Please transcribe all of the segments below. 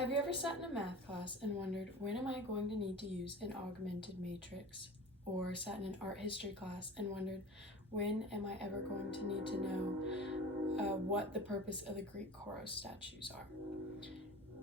Have you ever sat in a math class and wondered, when am I going to need to use an augmented matrix? Or sat in an art history class and wondered, when am I ever going to need to know what the purpose of the Greek Koros statues are?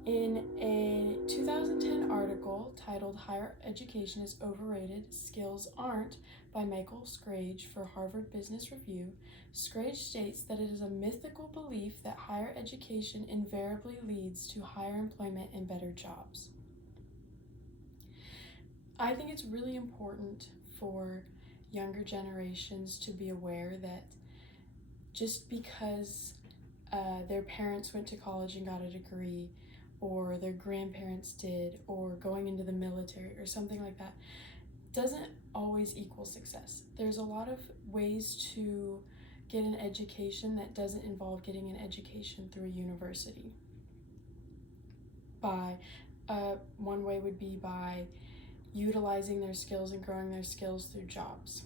In a 2010 article titled Higher Education is Overrated, Skills Aren't by Michael Scrage for Harvard Business Review, Scrage states that it is a mythical belief that higher education invariably leads to higher employment and better jobs. I think it's really important for younger generations to be aware that just because their parents went to college and got a degree, or their grandparents did, or going into the military or something like that, doesn't always equal success. There's a lot of ways to get an education that doesn't involve getting an education through a university. One way would be by utilizing their skills and growing their skills through jobs.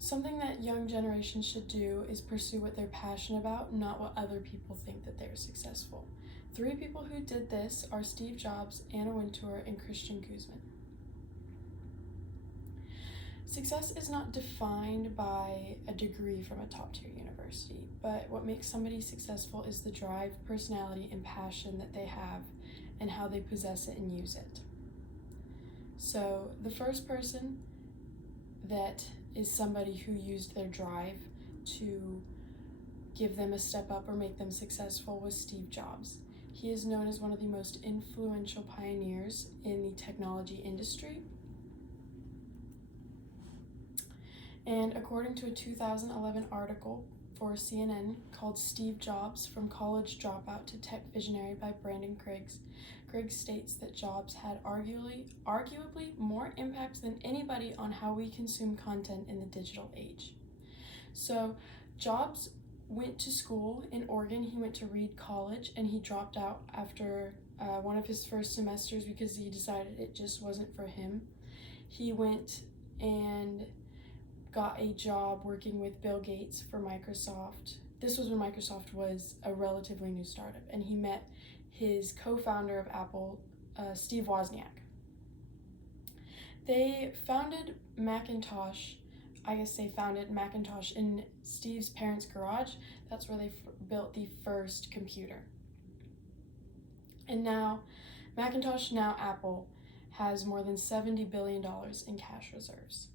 Something that young generations should do is pursue what they're passionate about, not what other people think that they're successful. 3 people who did this are Steve Jobs, Anna Wintour, and Christian Guzman. Success is not defined by a degree from a top-tier university, but what makes somebody successful is the drive, personality, and passion that they have and how they possess it and use it. So the first person that is somebody who used their drive to give them a step up or make them successful was Steve Jobs. He is known as one of the most influential pioneers in the technology industry. And according to a 2011 article for CNN called Steve Jobs, From College Dropout to Tech Visionary by Brandon Griggs, Griggs states that Jobs had arguably more impact than anybody on how we consume content in the digital age. So Jobs went to school in Oregon. He went to Reed College, and he dropped out after one of his first semesters because he decided it just wasn't for him. He went and got a job working with Bill Gates for Microsoft. This was when Microsoft was a relatively new startup, and he met his co-founder of Apple, Steve Wozniak. They founded Macintosh. I guess they founded Macintosh in Steve's parents' garage. That's where they built the first computer. And now, Macintosh, now Apple, has more than $70 billion in cash reserves.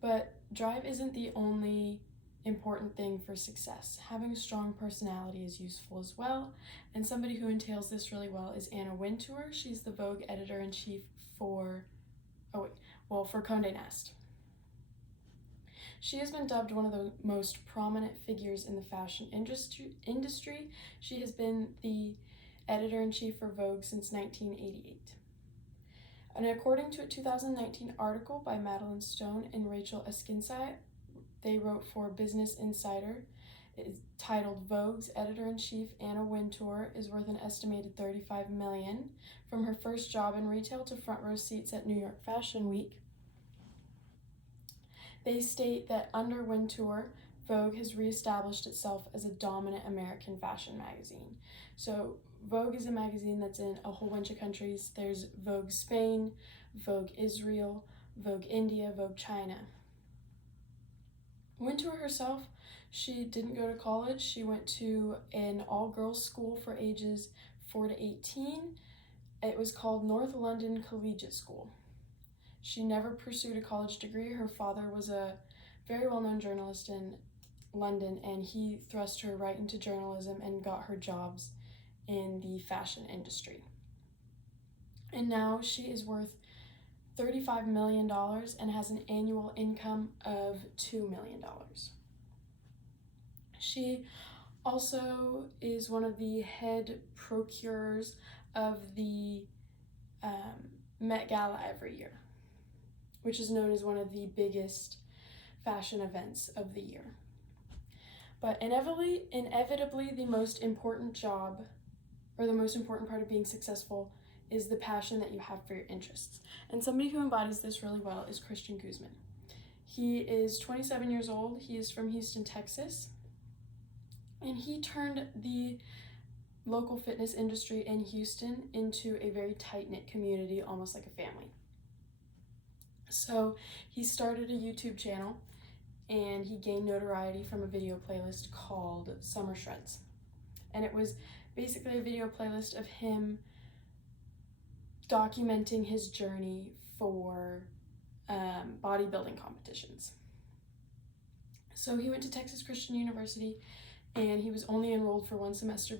But drive isn't the only important thing for success. Having a strong personality is useful as well, and somebody who entails this really well is Anna Wintour. She's the Vogue editor-in-chief for Condé Nast. She has been dubbed one of the most prominent figures in the fashion industry. She has been the editor-in-chief for Vogue since 1988. And according to a 2019 article by Madeline Stone and Rachel Eskinsai, they wrote for Business Insider, it's titled Vogue's editor-in-chief Anna Wintour is worth an estimated $35 million from her first job in retail to front row seats at New York Fashion Week. They state that under Wintour, Vogue has reestablished itself as a dominant American fashion magazine. So Vogue is a magazine that's in a whole bunch of countries. There's Vogue Spain, Vogue Israel, Vogue India, Vogue China. Wintour herself, she didn't go to college. She went to an all-girls school for ages 4 to 18. It was called North London Collegiate School. She never pursued a college degree. Her father was a very well-known journalist in London, and he thrust her right into journalism and got her jobs in the fashion industry. And now she is worth $35 million and has an annual income of $2 million. She also is one of the head procurers of the Met Gala every year, which is known as one of the biggest fashion events of the year. But inevitably the most important job, or the most important part of being successful, is the passion that you have for your interests. And somebody who embodies this really well is Christian Guzman. He is 27 years old. He is from Houston, Texas. And he turned the local fitness industry in Houston into a very tight-knit community, almost like a family. So he started a YouTube channel, and he gained notoriety from a video playlist called Summer Shreds. And it was basically a video playlist of him documenting his journey for bodybuilding competitions. So he went to Texas Christian University, and he was only enrolled for one semester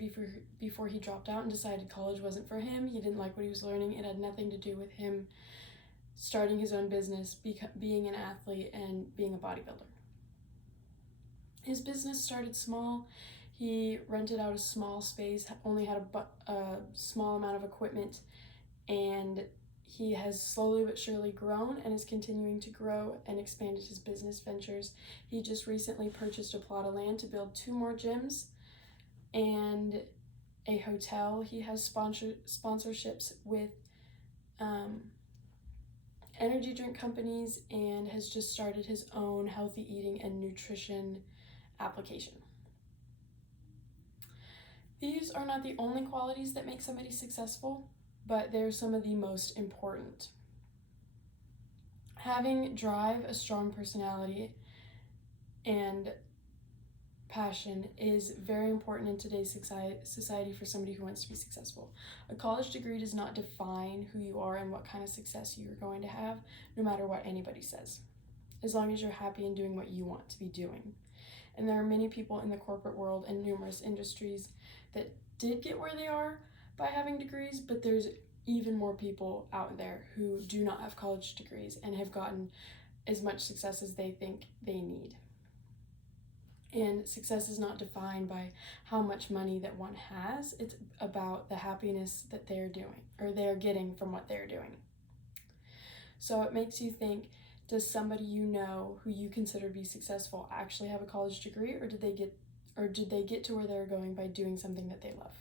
before he dropped out and decided college wasn't for him. He didn't like what he was learning. It had nothing to do with him starting his own business, being an athlete, and being a bodybuilder. His business started small. He rented out a small space, only had a small amount of equipment, and he has slowly but surely grown and is continuing to grow and expanded his business ventures. He just recently purchased a plot of land to build 2 more gyms and a hotel. He has sponsorships with energy drink companies and has just started his own healthy eating and nutrition application. These are not the only qualities that make somebody successful, but they're some of the most important. Having drive, a strong personality, and passion is very important in today's society for somebody who wants to be successful. A college degree does not define who you are and what kind of success you're going to have, no matter what anybody says, as long as you're happy in doing what you want to be doing. And there are many people in the corporate world and numerous industries that did get where they are by having degrees, but there's even more people out there who do not have college degrees and have gotten as much success as they think they need. And success is not defined by how much money that one has. It's about the happiness that they're doing, or they're getting from what they're doing. So it makes you think, does somebody you know who you consider to be successful actually have a college degree, or did they get to where they're going by doing something that they love?